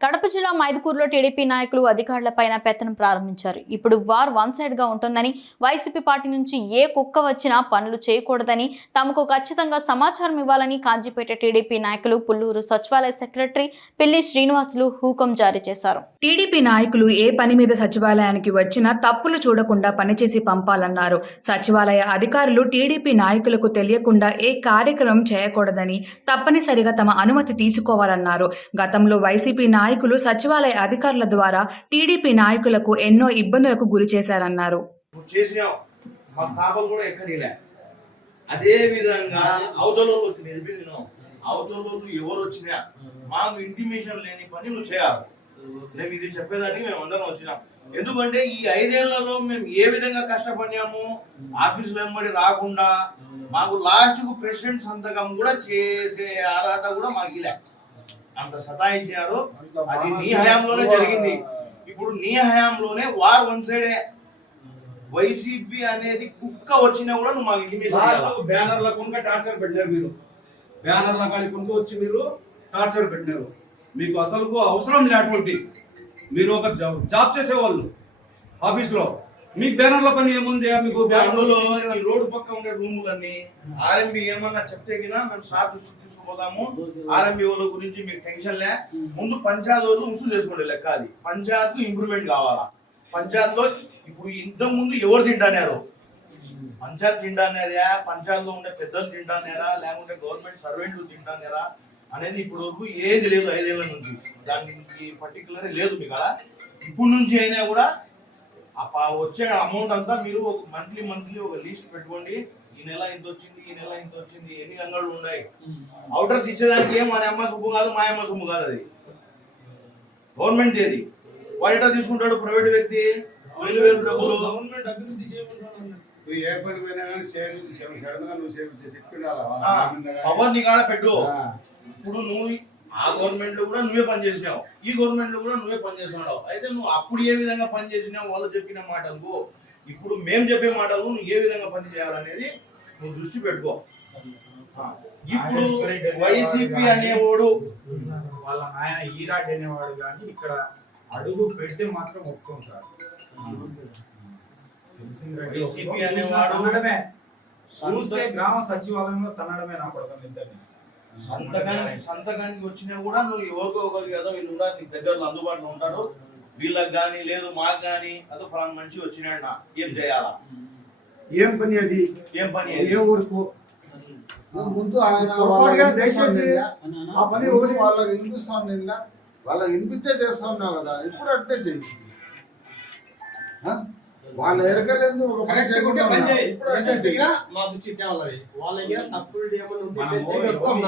కడప జిల్లా మైదుకూరులో టీడీపీ నాయకులు అధికారులపైన పెత్తనం ప్రారంభించారు. ఇప్పుడు వార్ వన్ సైడ్గా ఉంటుందని వైసీపీ పార్టీ నుంచి ఏ కుక్క వచ్చినా పనులు చేయకూడదని తమకు ఖచ్చితంగా సమాచారం ఇవ్వాలని కాంజీపేట టీడీపీ నాయకులు పుల్లూరు సచివాలయ సెక్రటరీ పిల్లి శ్రీనివాసులు హూకం జారీ చేశారు. టీడీపీ నాయకులు ఏ పని మీద సచివాలయానికి వచ్చినా తప్పులు చూడకుండా పనిచేసి పంపాలన్నారు. సచివాలయ అధికారులు టీడీపీ నాయకులకు తెలియకుండా ఏ కార్యక్రమం చేయకూడదని తప్పనిసరిగా తమ అనుమతి తీసుకోవాలన్నారు. గతంలో వైసీపీ నాయకులు నాయకులు సచివాలయ అధికారుల ద్వారా టీడీపీ నాయకులకు ఎన్నో ఇబ్బందులకు గురి చేశారన్నారు. మా కూడా ఎక్కడిలే అదే విధంగా అవతలలో వాళ్ళు వచ్చి ఎవరు వచ్చినా మాకు ఇంటిమేషన్ లేని పని నువ్వు చేయాలి. మేము ఇది చెప్పేదానికి మేము అందరం వచ్చినాం. ఎందుకంటే ఈ ఐదేళ్ళలో మేము ఏ విధంగా కష్టపడినాము? ఆఫీస్ వెంబడి రాకుండా మాకు లాస్ట్కు ప్రెసిడెంట్ సంతకం కూడా చేసే అర్హత కూడా మాకు ఇలా. అంత సతాయించారు. అది నీ హయాంలోనే జరిగింది. ఇప్పుడు నీ హయాంలోనే వార్ వన్ సైడే వైసీపీ అనేది కుక్క వచ్చినా కూడా నువ్వు మాకు ఇంటిమేషన్? బ్యానర్ల కొనుక టార్చర్ పెట్టినారు మీరు. బ్యానర్ల కాలి కొనుక వచ్చి మీరు టార్చర్ పెట్టినారు. మీకు అసలు అవసరం లేటువంటి మీరు ఒక జాబ్ జాబ్ చేసేవాళ్ళు. ఆఫీస్లో మీకు బ్యానర్ల పని ఏముంది? మీకు అందులో బ్యానర్లో ఈ రోడ్డు పక్క ఉండే రూములన్నీ ఆర్ఎంబి ఏమన్నా చెప్తే గినా మేము సార్ దృష్టి తీసుకుపోదాము. ఆర్ఎంబి వాళ్ళ గురించి మీకు టెన్షన్ లే. ముందు పంచాయత్ వాళ్ళు ఉసులు చేసుకోండి లెక్క అది. పంచాయత్ ఇంప్రూవ్మెంట్ కావాలా? పంచాయత్లో ఇప్పుడు ఇంతకు ముందు ఎవరు తింటానారు పంచాయత్ తింటానేదా పంచాయత్లో ఉండే పెద్దలు తింటానేరా లేకుంటే గవర్నమెంట్ సర్వెంట్లు తింటానేరా అనేది ఇప్పుడు వరకు ఏది లేదు ఐదేళ్ళ నుంచి. దానికి పర్టికులర్ లేదు మీకు అలా ఇప్పుడు నుంచి అయినా కూడా వచ్చే అమౌంట్ అంతా మీరు ఒక మంత్లీ మంత్లీ ఒక లిస్ట్ పెట్టుకోండి ఈ నెల ఇంత వచ్చింది ఈ నెల ఇంత వచ్చింది ఎన్ని అంగళ్ళు ఉన్నాయి అవుటర్స్ ఇచ్చేదానికి ఏం మన అమ్మ సొమ్ము కాదు మా అమ్మ సొమ్ము కాదు అది గవర్నమెంట్ ఏది వాడు ఎట్లా తీసుకుంటాడు ప్రైవేట్ వ్యక్తి వేలు వేలు డబ్బులు గవర్నమెంట్ అభివృద్ధి చేయమంటున్నాను నువ్వు ఏ పని పోయినా కానీ సేవ్ సడన్గా నువ్వు సేవ్ చేసి శక్తి ఉండాలా వాళ్ళ ఆ, మీద కానీ. పవర్ నీ కాడ పెట్టు. ఇప్పుడు నువ్వు ఆ గవర్నమెంట్లో కూడా నువ్వే పని చేసినావు. ఈ గవర్నమెంట్లో కూడా నువ్వే పని చేస్తున్నావు. అయితే నువ్వు అప్పుడు ఏ విధంగా పని చేసినావు? వాళ్ళు చెప్పిన మాటలకు. ఇప్పుడు మేము చెప్పే మాటలకు నువ్వు ఏ విధంగా పని చేయాలనేది నువ్వు దృష్టి పెట్టుకో. ఇప్పుడు వైసీపీ అనేవాడు వాళ్ళ నాయన ఈరాడ్ అనేవాడు కానీ ఇక్కడ అడుగు పెడితే మాత్రం ఒప్పుకోం సార్ తెలిసిందంటే వైసీపీ. అనేవాడు చూస్తే గ్రామ సచివాలయంలో తన్నడమే నా కొడుకు ఇద్దరిని. సంతకానికి సంతకానికి వచ్చినా కూడా నువ్వు ఎవరికో ఒకరికి ఏదో వీళ్ళు ఉన్నారు నీకు దగ్గరలో అందుబాటులో ఉంటారు. వీళ్ళకి కానీ లేదు మాకు కానీ అదో ఫలానా మనిషి వచ్చినాడు నా. ఏం చేయాలా? ఏం పని అది? ఏం పని ఏ ఊరుకు? ముందు ఆయన దయచేసి ఆ పని ఒకటి వాళ్ళకి వినిపిస్తాను నిన్న వాళ్ళకి వినిపించే చేస్తా ఉన్నావు కదా ఇప్పుడు అట్టే చెయ్యి. ఆ? వాళ్ళ ఒక పని చేయకుండా మా దృష్టి దగ్గర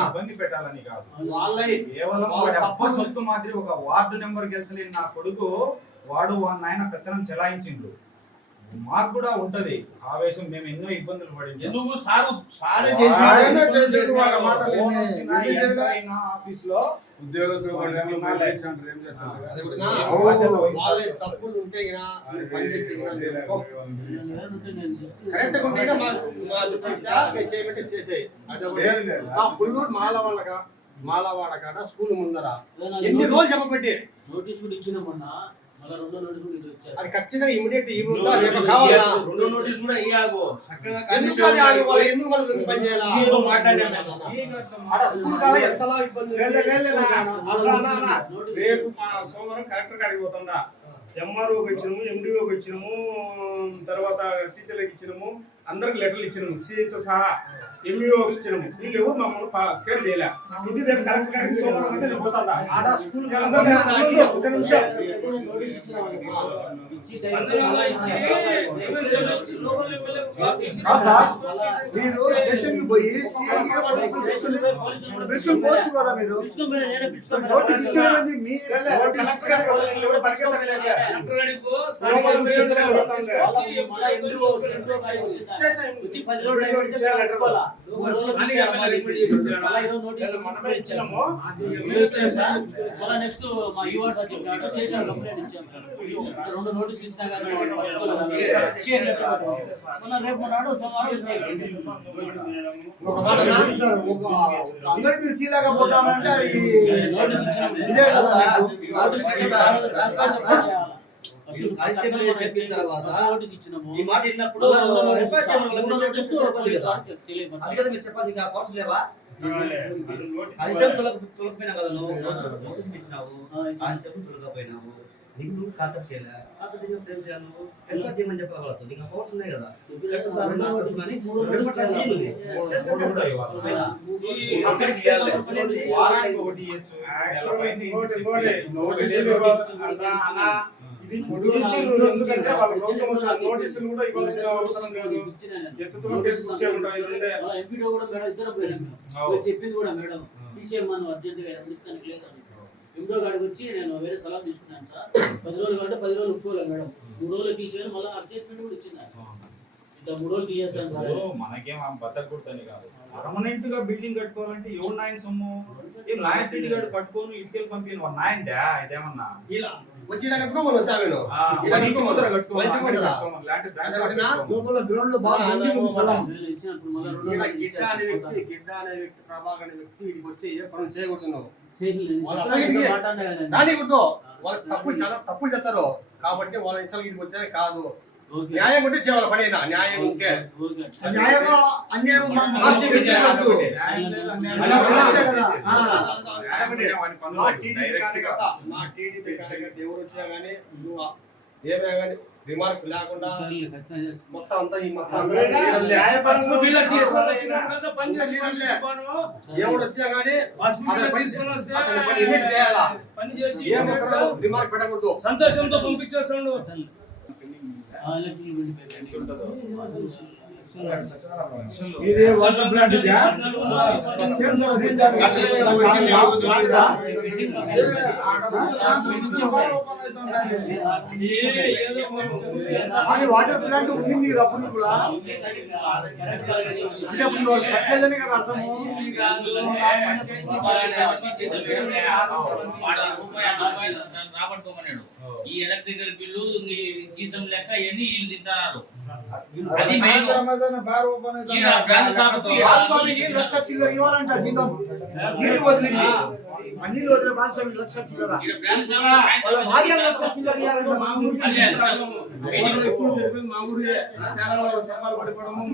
ఇబ్బంది పెట్టాలని కాదు. వాళ్ళ. కేవలం సొత్తు మాదిరి ఒక వార్డు నెంబర్ గెలిచలేని నా కొడుకు వాడు వాళ్ళ నాయన పెత్తనం చెలాయించిండు. మాకు కూడా ఉంటది. ఆవేశం మేము ఎన్నో ఇబ్బందులు పడింది. ఎందుకు? సారు సారే చేసి ఆఫీస్లో ఉద్యోగస్తులు వహించాలి. తప్పులు ఉంటే. కరెక్ట్ చేయబట్టి చేసేయి. ఆ పుల్లూరు మాలవాడక మాలవాడ కాడ స్కూల్ ముందర ఎన్ని రోజులు చెప్పబట్టి నోటీస్ ఇచ్చిన మొన్న అది ఖచ్చితంగా ఇమీడియట్ ఇవ్వద్దా రేపు కావాలా? రెండో నోటీస్ కూడా ఇయ్యాకు ఎందుకు అది ఎందుకు పని చేయాలా? స్కూల్ కాడ ఎంతలా ఇబ్బంది. రేపు సోమవారం కలెక్టర్ కాడికి పోతుండా. ఎంఆర్ఓకి ఇచ్చినాము ఎండిఓకి ఇచ్చినాము తర్వాత టీచర్లకు ఇచ్చినాము. అందరికి లెటర్లు ఇచ్చినాము సిఐతో సహా ఎంఈఓకి ఇచ్చినాము. వీళ్ళు ఎవరు మమ్మల్ని కేర్ చేయలే. ఇది రేపు సోమవారం నేను పోతాడా. ఆడ స్కూల్ ఒక నిమిషం. సార్, మీరు స్టేషన్కి పోయి సిఐకి పిలుచుకొని పోవచ్చు కదా మీరు? పిలుచుకొని పోయినా నేనే పిలుచుకొని నోటీస్ పోయినా. ఇచ్చేది మీ నోటీస్ ఇచ్చేది నెక్స్ట్ మా ఉన్నాడు, స్టేషన్ కంప్లైంట్ రెండు నోటీసులు ఇచ్చినా కానీ రేపు నాడు? అందరూ మీరు తీయలేకపోతామంటే నోటీస్ ఇచ్చినాము. కానిస్టేబుల్ చెప్పిన తర్వాత. ఈ మాట విన్నప్పుడు మళ్ళా రెండో నోటీస్ ఎఫ్ఐఆర్ ఇస్తాం. చేయాలి. మూడో నోటీస్ చెప్పాలి కదా. సార్. తెలియపరచాలి. అది కదా మీరు చెప్పాలి ఇంకా కోర్సు లేవా? కానిస్టేబుల్ తొలగ తొలగపోయినా కదా నువ్వు? నోటీస్ ఇచ్చినావు. కానిస్టేబుల్ తొలగపోయినావు నీకు నువ్వు కాంటాక్ట్ చేయలే కాంటాక్ట్ చేయకపోతే ఏం చేయాలి నువ్వు? ఎఫ్ఐఆర్ చేయమని చెప్పాలి వాళ్ళతో. ఇంకా కోర్స్ ఉన్నాయి కదా. ఎట్లా సార్ రెండు. మూడు ఇవ్వాలి. వారానికి ఒకటి ఇవ్వచ్చు. ఎందుకంటే వాళ్ళ ప్రభుత్వం నోటీసులు కూడా ఇవ్వాల్సిన అవసరం లేదు. ఎత్తుతో కేసు రెండే వాళ్ళ ఎంపీడో కూడా మేడం ఇద్దరు. మీరు చెప్పింది కూడా మేడం. తీసేయమని అర్జెంట్గా ఎప్పుడు లేదని ఎంపీడో గాడికి వచ్చి నేను వేరే సలహా తీసుకున్నాను సార్. పది రోజులు కంటే పది రోజులు ఒప్పుకోలేదు మేడం. మూడు రోజులు తీసేయని మళ్ళీ ఆ స్టేట్మెంట్ కూడా ఇచ్చింది. ఇంకా మూడు రోజులు తీసేస్తాను సార్? మనకేం ఆ బతకూడదని కాదు. పర్మనెంట్గా బిల్డింగ్ కట్టుకోవాలంటే ఎవరు నాయన సొమ్ము? ఏం నాయ సిటీ గారు కట్టుకోను ఇటుకెళ్ళి పంపిన నాయందా ఇదేమన్నా? ఇలా వచ్చి ఇలా కట్టుకోమని ఇలా కట్టుకోమని గ్రౌండ్లో బాగా గిడ్డ అనే వ్యక్తి ఇచ్చేస్తాను. గిడ్డ అనే వ్యక్తి ప్రభాకర్ అనే వ్యక్తి వీడికి వచ్చి ఏ పనులు చేయకూడదు వాళ్ళకి తప్పులు చాలా తప్పులు చేస్తారు. కాబట్టి వాళ్ళ ఇన్సల్ వీడికి వచ్చేది కాదు. న్యాయం ఉంటే చేయాలి పని అయినా. న్యాయం ఉంటే. న్యాయమో అన్యాయం టీడీపీ. కార్యకర్త ఎవరు వచ్చినా కానీ నువ్వు ఏమైనా కానీ రిమార్క్ లేకుండా. మొత్తం అంతా ఈ మొత్తం. ఎవడు వచ్చినా కానీ రిమార్క్ పెట్టకూడదు. సంతోషంతో పంపించేస్తాడు. సర్లే. ఆ, ఎలక్ట్రిక్ బిల్ పే ఎంత ఉంటుందో. ఇది వాటర్ ప్లాంట్ ఇదా? ఏం సార్ అది? వాటర్ ప్లాంట్ ఉండింది కదా అప్పుడు కూడా? అంటే అప్పుడు కట్టలేదని కదా అర్థము. రాబట్టుకోమన్నాడు ఈ ఎలక్ట్రికల్ బిల్లు జీతం లెక్క ఇవన్నీ వీళ్ళు తింటున్నారు అది లక్ష చిల్లర ఇవ్వాలంట జీతం. నీళ్ళు వదిలింది. అన్ని వదిలే బాలస్వామికి లక్ష చిల్లర. భార్య లక్ష చిల్లర ఇవ్వాలంట మా ఊరికి. అదే అంటారు. వాళ్ళు ఎప్పుడు చెప్పింది మా ఊరే. శాలలో సమాలు పడిపోవడము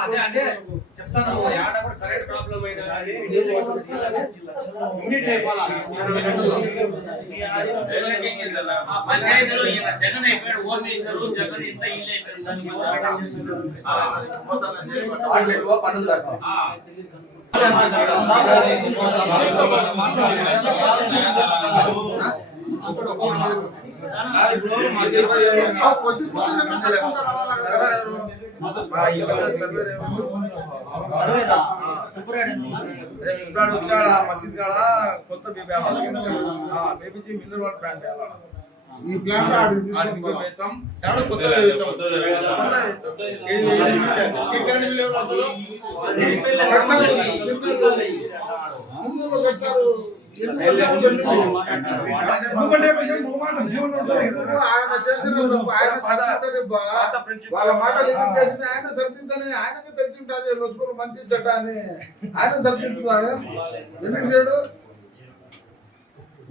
అదే అదే. చెప్తాను యాడ కూడా కరెంట్ ప్రాబ్లం అయినా ఇమ్మీడియట్ అయిపోవాలా పంచాయతీలో ఈయన జగన్ అయిపోయాడు హోమ్ మినిస్టర్ జగన్ ఇంత ఇల్లు అయిపోయాడు దానికి వాటిలో ఎక్కువ పనులు తక్కువ ఆ. ఇప్పుడు మా సర్వర్ ఏమో- ఆ, కొద్ది కొద్దిగా ఫిబ్రవరి వచ్చాడ? మసీద్ కాడ? కొత్త బేబీ బేబీజీ మిల్లర్ వేయాలి. ఈ వేసాం. వేసాం. కట్టారు కట్టారు. బండి? ఎందుకంటే కొంచెం ఉంటుంది. ఆయన చేసిన ఆయన వాళ్ళ మాటలు ఇది చేసింది? ఆయన సరిదిద్దని ఆయనకి తెలిసి ఉంటుంది రోజుకులు మంచి చెడ్డ అని. ఆయన సరిదిద్దుతాడు. ఎందుకు చేయడు?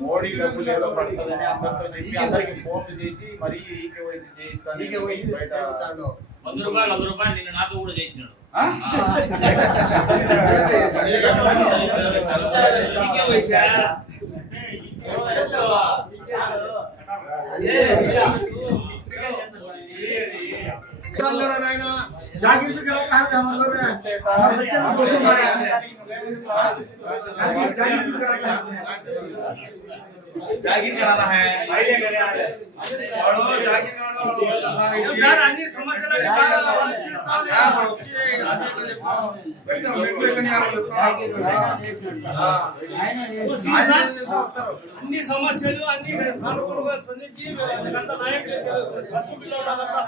మోడీ డబ్బులు ఏదో పడుతుందని అందరితో చెప్పి అందరికి ఫోన్ చేసి మరీ ఈకే వైద్యం చేయిస్తాను బయట వంద రూపాయలు వంద రూపాయలు నిన్న నాతో కూడా చేయించినాడు जागीर भी करा कहा था हमारे लोग हमारे बच्चे लोग बहुत सारे जागीर भी करा कहा जागीर कराना है వాడు జాగీర్ ఏం సార్ అన్ని సమస్యలు పరిష్కరిస్తాను అన్ని సమస్యలు అన్ని సానుకూలంగా స్పందించి మీరంతా నాయకులు హాస్పిటల్లో ఉండాలంతా